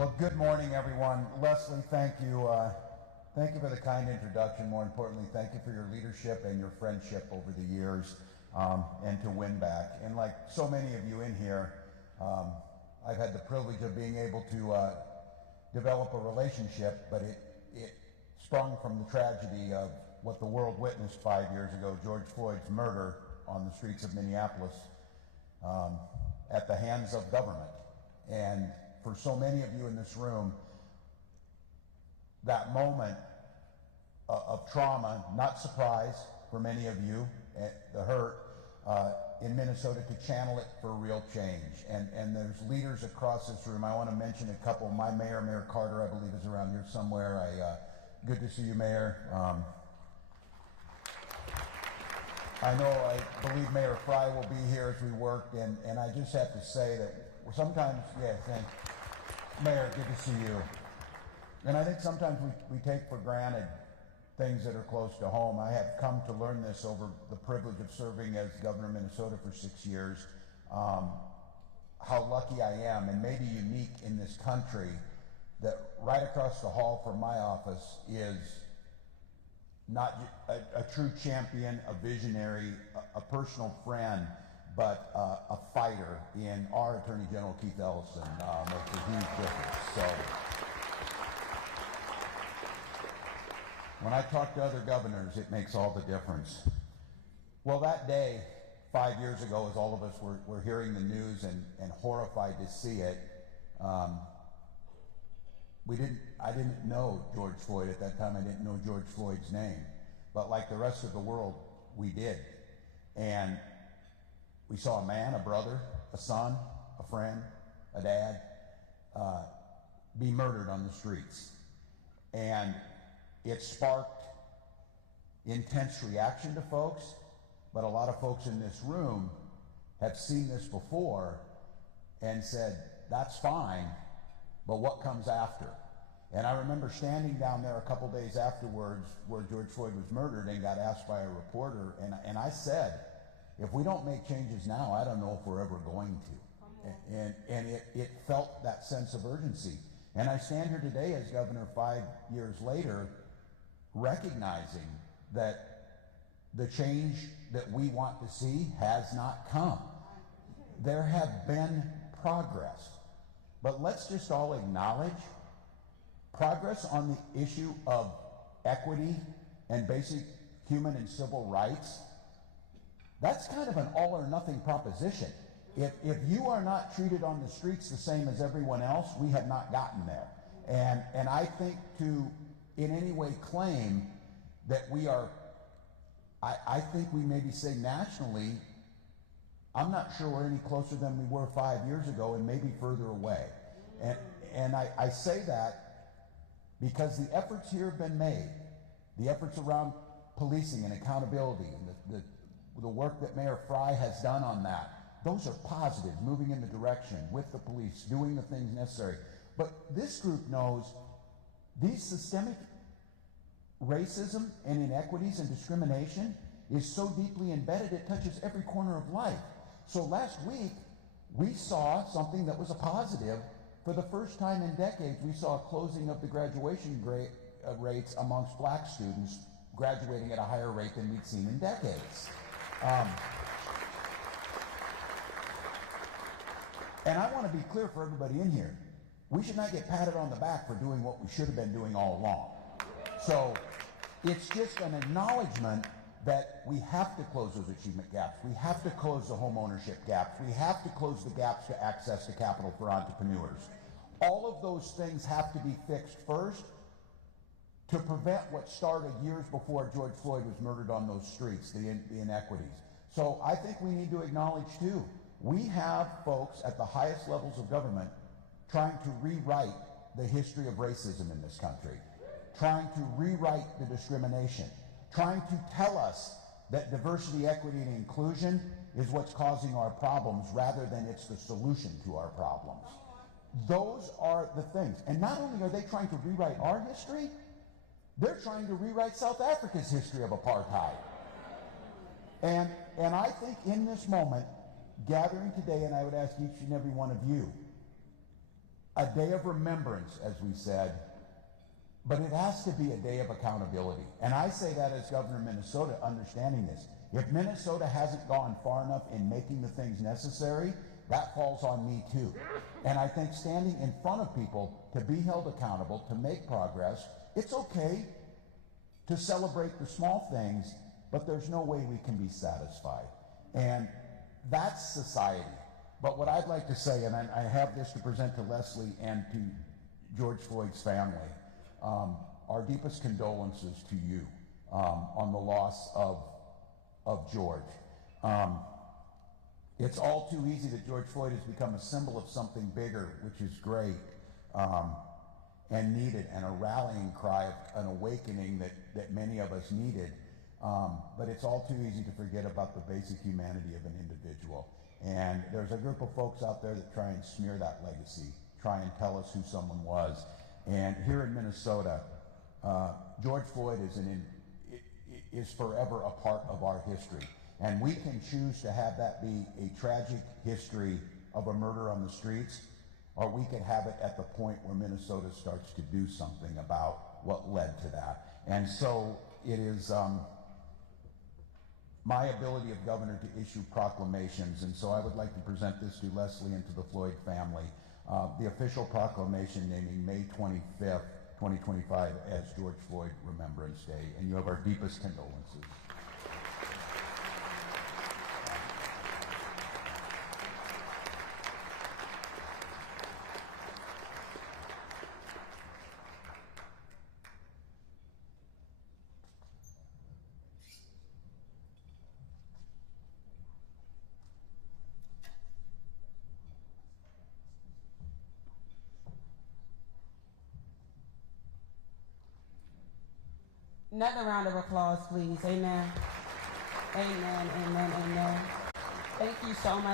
Well, good morning, everyone. Leslie, thank you. Thank you for the kind introduction. More importantly, thank you for your leadership and your friendship over the years, and to win back. And like so many of you in here, I've had the privilege of being able to develop a relationship, but it sprung from the tragedy of what the world witnessed 5 years ago, George Floyd's murder on the streets of Minneapolis at the hands of government. And for so many of you in this room, that moment of trauma, not surprise for many of you, the hurt in Minnesota, to channel it for real change. And there's leaders across this room. I want to mention a couple. My mayor, Mayor Carter, I believe is around here somewhere. Good to see you, Mayor. I believe Mayor Fry will be here as we work, and I just have to say that sometimes, Mayor, good to see you. And I think sometimes we take for granted things that are close to home. I have come to learn this over the privilege of serving as governor of Minnesota for 6 years, how lucky I am, and maybe unique in this country, that right across the hall from my office is not a true champion, a visionary, a personal friend, but a fighter in our Attorney General, Keith Ellison, makes a huge difference. So when I talk to other governors, it makes all the difference. Well, that day, 5 years ago, as all of us were hearing the news and horrified to see it, I didn't know George Floyd at that time. I didn't know George Floyd's name. But like the rest of the world, we did. And we saw a man, a brother, a son, a friend, a dad, be murdered on the streets. And it sparked intense reaction to folks, but a lot of folks in this room have seen this before and said, that's fine, but what comes after? And I remember standing down there a couple days afterwards where George Floyd was murdered and got asked by a reporter, and I said, if we don't make changes now, I don't know if we're ever going to. And it felt that sense of urgency. And I stand here today as governor 5 years later, recognizing that the change that we want to see has not come. There have been progress, but let's just all acknowledge progress on the issue of equity and basic human and civil rights. That's kind of an all or nothing proposition. If you are not treated on the streets the same as everyone else, we have not gotten there. And I think to in any way claim that we are, I think we maybe say nationally, I'm not sure we're any closer than we were 5 years ago, and maybe further away. And I say that because the efforts here have been made, the efforts around policing and accountability, and the work that Mayor Fry has done on that, those are positives, moving in the direction with the police, doing the things necessary. But this group knows these systemic racism and inequities and discrimination is so deeply embedded it touches every corner of life. So last week, we saw something that was a positive. For the first time in decades, we saw a closing of the graduation rates amongst black students graduating at a higher rate than we'd seen in decades. And I want to be clear for everybody in here, we should not get patted on the back for doing what we should have been doing all along. So it's just an acknowledgement that we have to close those achievement gaps. We have to close the home ownership gaps. We have to close the gaps to access to capital for entrepreneurs. All of those things have to be fixed first to prevent what started years before George Floyd was murdered on those streets, the inequities. So I think we need to acknowledge too, we have folks at the highest levels of government trying to rewrite the history of racism in this country, trying to rewrite the discrimination, trying to tell us that diversity, equity, and inclusion is what's causing our problems rather than it's the solution to our problems. Those are the things. And not only are they trying to rewrite our history, they're trying to rewrite South Africa's history of apartheid. And I think in this moment, gathering today, and I would ask each and every one of you, a day of remembrance, as we said, but it has to be a day of accountability. And I say that as governor of Minnesota, understanding this. If Minnesota hasn't gone far enough in making the things necessary, that falls on me too. And I think standing in front of people to be held accountable, to make progress, it's okay to celebrate the small things, but there's no way we can be satisfied. And that's society. But what I'd like to say, and I have this to present to Leslie and to George Floyd's family, our deepest condolences to you on the loss of George. It's all too easy that George Floyd has become a symbol of something bigger, which is great and needed, and a rallying cry, an awakening that many of us needed. But it's all too easy to forget about the basic humanity of an individual. And there's a group of folks out there that try and smear that legacy, try and tell us who someone was. And here in Minnesota, George Floyd is forever a part of our history. And we can choose to have that be a tragic history of a murder on the streets, or we can have it at the point where Minnesota starts to do something about what led to that. And so it is my ability of governor to issue proclamations, and so I would like to present this to Leslie and to the Floyd family. The official proclamation naming May 25th, 2025 as George Floyd Remembrance Day, and you have our deepest condolences. Another round of applause, please. Amen. Amen, amen, amen. Thank you so much.